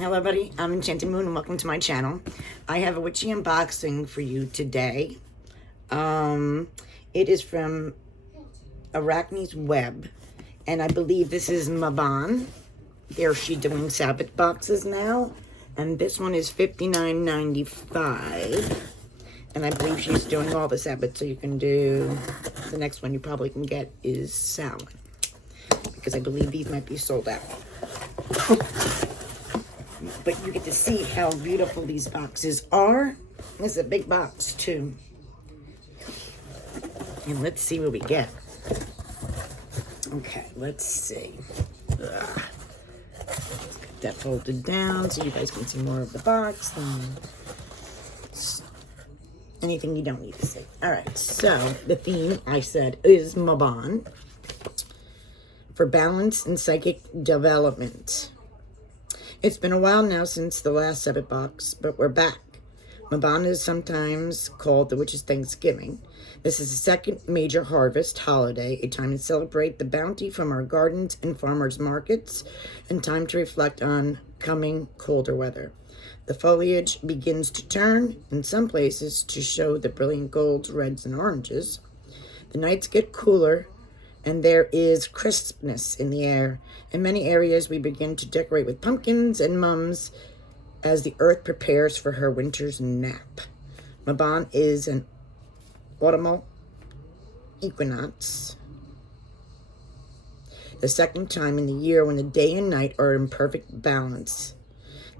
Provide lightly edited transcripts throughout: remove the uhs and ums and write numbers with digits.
Hello everybody, I'm Enchanted Moon and welcome to my channel. I have a witchy unboxing for you today. It is from Arachnes web, and I believe this is Mabon. There she's doing Sabbath boxes now, and this one is $59.95. And I believe she's doing all the Sabbath, so you can do, the next one you probably can get is Samhain, because I believe these might be sold out. But you get to see how beautiful these boxes are. This is a big box too. And let's see what we get. Okay, let's see. Ugh. Get that folded down so you guys can see more of the box than anything you don't need to see. Alright, so the theme, I said, is Mabon. For balance and psychic development. It's been a while now since the last Sabbath box, but we're back. Mabon is sometimes called the Witch's Thanksgiving. This is the second major harvest holiday, a time to celebrate the bounty from our gardens and farmers' markets, and time to reflect on coming colder weather. The foliage begins to turn, in some places, to show the brilliant golds, reds, and oranges. The nights get cooler, and there is crispness in the air. In many areas, we begin to decorate with pumpkins and mums as the earth prepares for her winter's nap. Mabon is an autumnal equinox, the second time in the year when the day and night are in perfect balance.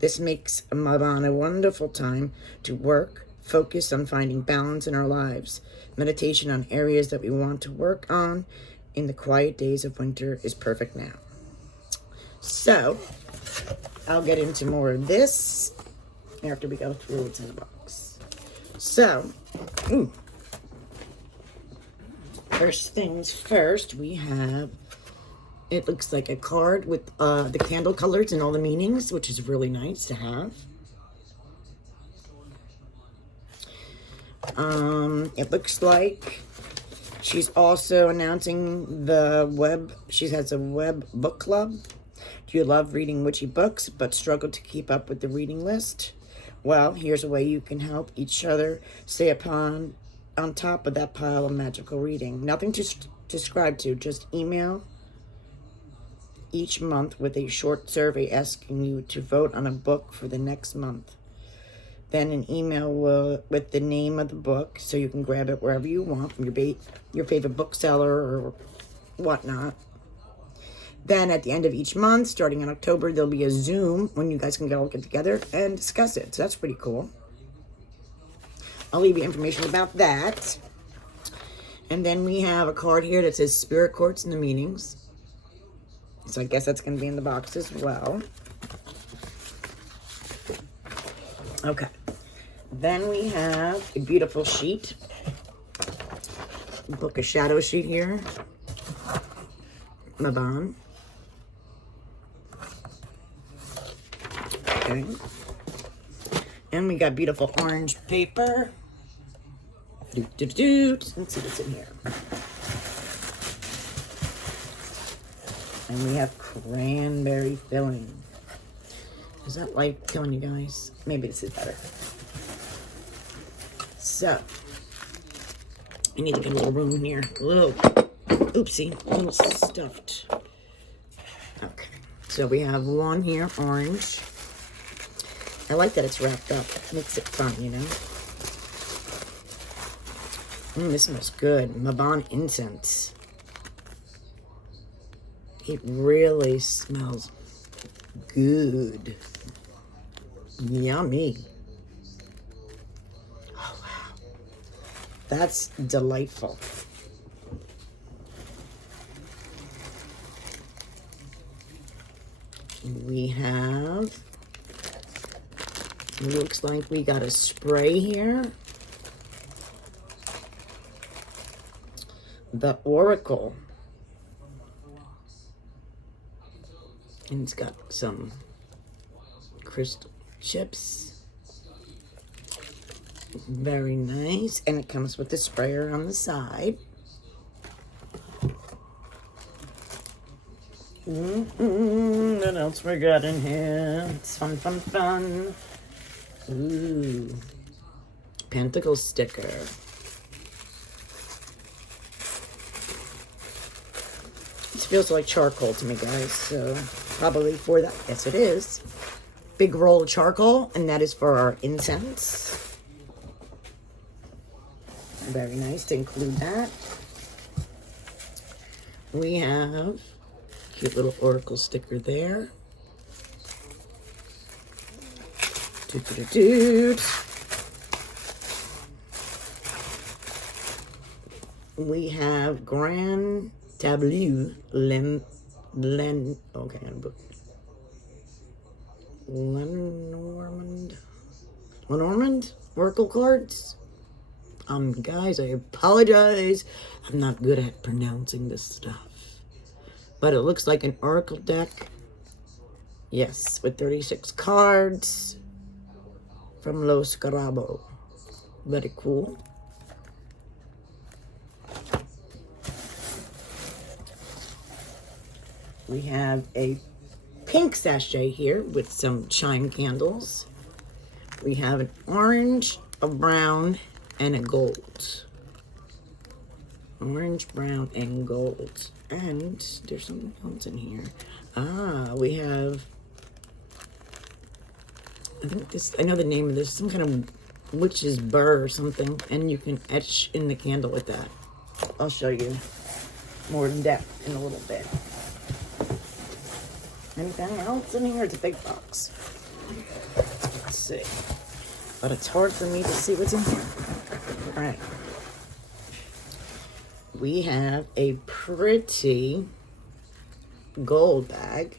This makes Mabon a wonderful time to work, focus on finding balance in our lives. Meditation on areas that we want to work on in the quiet days of winter is perfect now. So, I'll get into more of this after we go through what's in the box. So, first things first, we have, it looks like a card with the candle colors and all the meanings, which is really nice to have. It looks like she's also announcing she has a web book club. Do you love reading witchy books but struggle to keep up with the reading list? Well, here's a way you can help each other stay on top of that pile of magical reading. Nothing to subscribe to, just email each month with a short survey asking you to vote on a book for the next month. Then an email with the name of the book so you can grab it wherever you want from your favorite bookseller or whatnot. Then at the end of each month, starting in October, there'll be a Zoom when you guys can all get together and discuss it. So that's pretty cool. I'll leave you information about that. And then we have a card here that says Spirit Courts and the Meanings. So I guess that's going to be in the box as well. Okay. Then we have a beautiful sheet. Book a shadow sheet here. Mabon. Okay. And we got beautiful orange paper. Let's see what's in here. And we have cranberry filling. Is that light killing you guys? Maybe this is better. So, I need to get a little room in here. A little stuffed. Okay, so we have one here, orange. I like that it's wrapped up. It makes it fun, you know. This smells good. Mabon incense. It really smells good. Yummy. Oh, wow. That's delightful. We have, it looks like we got a spray here. The Oracle. And it's got some crystal chips. Very nice. And it comes with the sprayer on the side. What else we got in here? It's fun, fun, fun. Ooh. Pentacle sticker. This feels like charcoal to me, guys. So probably for that. Yes, it is. Big roll of charcoal, and that is for our incense. Very nice to include that. We have cute little oracle sticker there. Doot. We have Grand Tableau Lenormand Oracle cards. Guys, I apologize. I'm not good at pronouncing this stuff. But it looks like an oracle deck. Yes, with 36 cards from Los Carabo. Very cool. We have a pink sachet here with some chime candles. We have an orange, a brown, and a gold. Orange, brown, and gold. And there's something else in here. We have, I know the name of this, some kind of witch's burr or something, and you can etch in the candle with that. I'll show you more in depth in a little bit. Anything else in here? It's a big box. Let's see. But it's hard for me to see what's in here. All right. We have a pretty gold bag.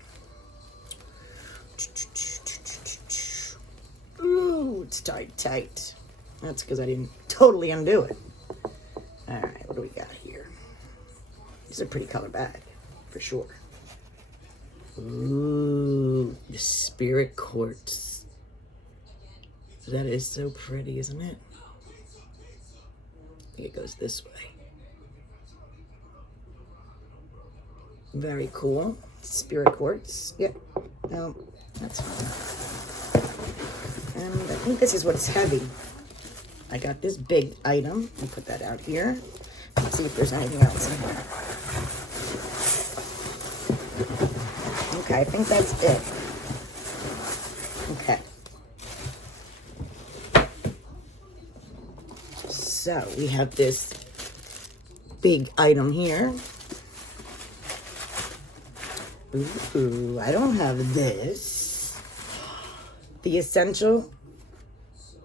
Ooh, it's tight. That's because I didn't totally undo it. All right, what do we got here? It's a pretty color bag, for sure. Ooh, the spirit quartz. That is so pretty, isn't it? I think it goes this way. Very cool. Spirit quartz. Yep. That's fine. And I think this is what's heavy. I got this big item. I'll put that out here. Let's see if there's anything else in here. Okay, I think that's it. Okay. So we have this big item here. Ooh, I don't have this. The Essential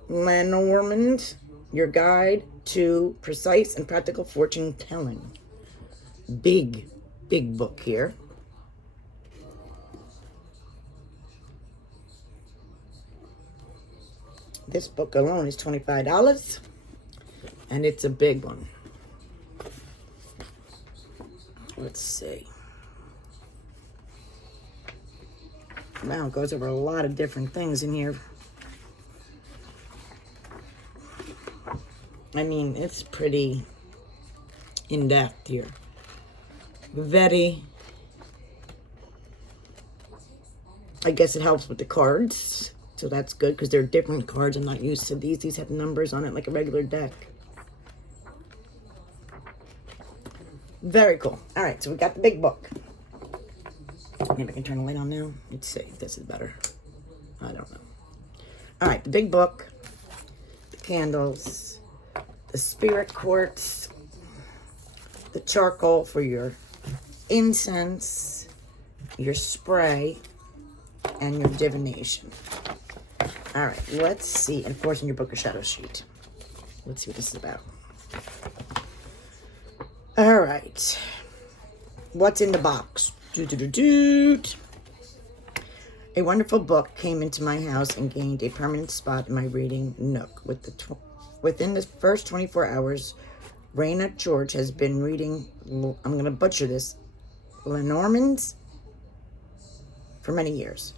Lenormand, your guide to precise and practical fortune telling. Big book here. This book alone is $25, and it's a big one. Let's see. Wow, it goes over a lot of different things in here. I mean, it's pretty in-depth here. Very, I guess it helps with the cards. So that's good because they're different cards. I'm not used to these. These have numbers on it like a regular deck. Very cool. All right, so we got the big book. Maybe I can turn the light on now. Let's see if this is better. I don't know. All right, the big book, the candles, the spirit quartz, the charcoal for your incense, your spray, and your divination. All right, let's see. And of course, in your Book of Shadow sheet. Let's see what this is about. All right. What's in the box? A wonderful book came into my house and gained a permanent spot in my reading nook. Within the first 24 hours, Raina George has been reading, I'm going to butcher this, Lenormand's for many years.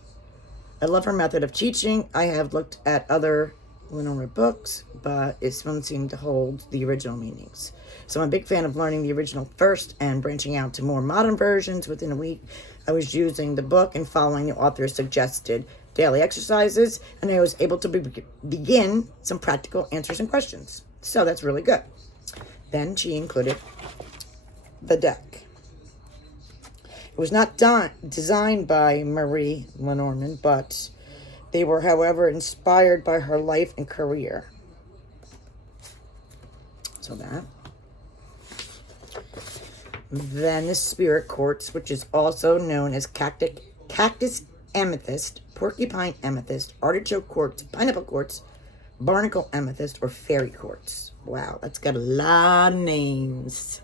I love her method of teaching. I have looked at other Lenormand books, but this one seemed to hold the original meanings. So I'm a big fan of learning the original first and branching out to more modern versions within a week. I was using the book and following the author's suggested daily exercises, and I was able to begin some practical answers and questions. So that's really good. Then she included the deck. It was not designed by Marie Lenormand, but they were, however, inspired by her life and career. So that. Then the spirit quartz, which is also known as cactus amethyst, porcupine amethyst, artichoke quartz, pineapple quartz, barnacle amethyst, or fairy quartz. Wow, that's got a lot of names.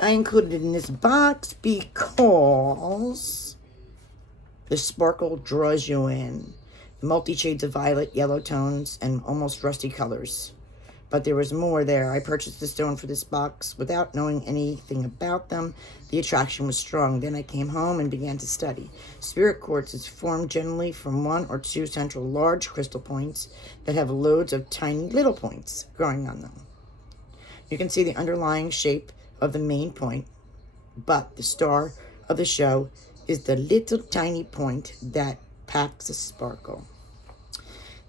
I included it in this box because the sparkle draws you in. Multi-shades of violet, yellow tones, and almost rusty colors. But there was more there. I purchased the stone for this box without knowing anything about them. The attraction was strong. Then I came home and began to study. Spirit quartz is formed generally from 1 or 2 central large crystal points that have loads of tiny little points growing on them. You can see the underlying shape of the main point, but the star of the show is the little tiny point that packs a sparkle.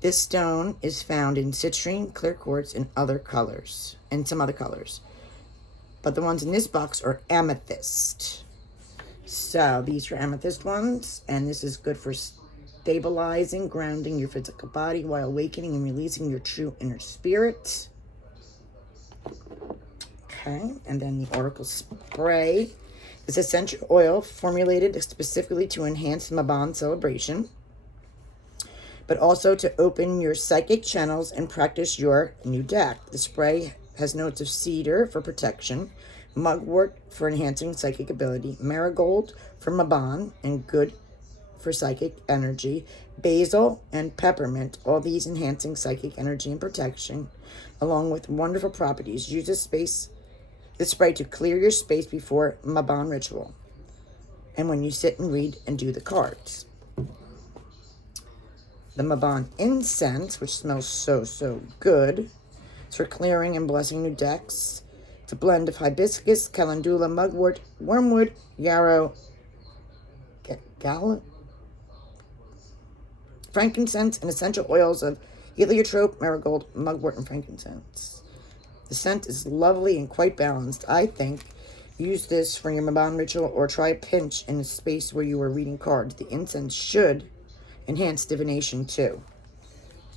This stone is found in citrine, clear quartz, and some other colors. But the ones in this box are amethyst. So these are amethyst ones, and this is good for stabilizing, grounding your physical body while awakening and releasing your true inner spirit. Okay, and then the Oracle Spray is essential oil formulated specifically to enhance Mabon celebration, but also to open your psychic channels and practice your new deck. The spray has notes of cedar for protection, mugwort for enhancing psychic ability, marigold for Mabon and good for psychic energy, basil and peppermint, all these enhancing psychic energy and protection, along with wonderful properties. Use this spray to clear your space before Mabon ritual and when you sit and read and do the cards. The Mabon incense, which smells so good, it's for clearing and blessing new decks. It's a blend of hibiscus, calendula, mugwort, wormwood, yarrow, frankincense, and essential oils of heliotrope, marigold, mugwort, and frankincense. The scent is lovely and quite balanced. I think use this for your Mabon ritual or try a pinch in a space where you are reading cards. The incense should enhance divination too.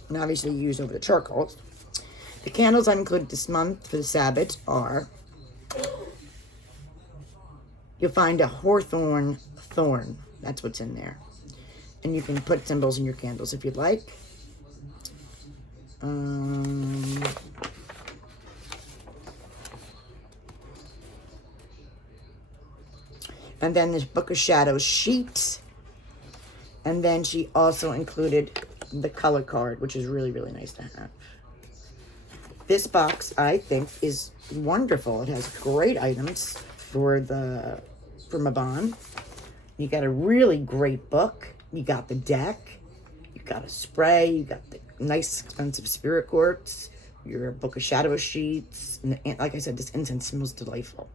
And obviously use over the charcoal. The candles I included this month for the Sabbath are, you'll find a hawthorn thorn. That's what's in there. And you can put symbols in your candles if you'd like. And then this Book of Shadows sheet. And then she also included the color card, which is really nice to have. This box, I think, is wonderful. It has great items for Mabon. You got a really great book. You got the deck. You got a spray. You got the nice, expensive spirit quartz. Your Book of Shadow sheets. And like I said, this incense smells delightful.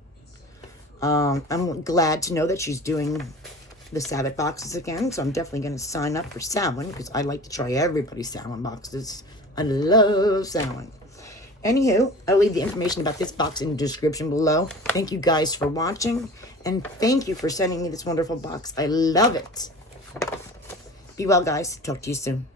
I'm glad to know that she's doing the Sabbath boxes again, so I'm definitely going to sign up for Samhain because I like to try everybody's Samhain boxes. I love Samhain. Anywho, I'll leave the information about this box in the description below. Thank you guys for watching, and thank you for sending me this wonderful box. I love it. Be well, guys. Talk to you soon.